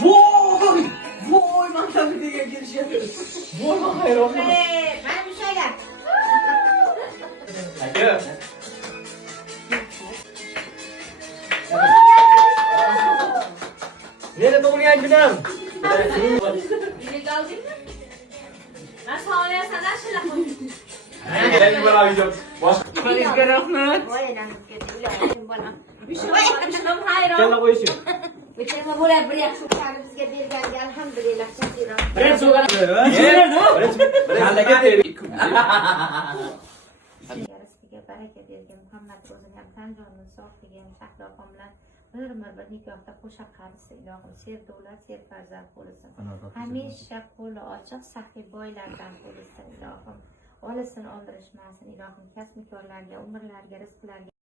Voy! Voy maktabiga kelishyapti. Voy men hayronman. Mana bu shaylar. Aka. Nere tug'ilgan kunim? Bilet oldingmi? Men sog'lar sana shila qo'y. Yangi bola video. Boshqa rahmat. Voy lanib ketdi. Ilohim bolam. Bishom hayron. Kalla qo'yishim. Bitirma bo'lar bir yaxshi ularni bizga berganiga alhamdulillah shukr. Birinchi so'g'an. Kallaga Yarasiga baraka bergan Muhammad o'zini ham Tanjonni sog'ligi ham Shahlo opam bilan bir nikohda qo'sha qarisa ilohim sevdavlat serfarzand bo'lsin. Hamisha qo'li ochiq saxiy boylardan bo'lsin ilohim. Olisini oldirishmasin ilohim kasb-mikorlarga, umrlarga, rizqlarga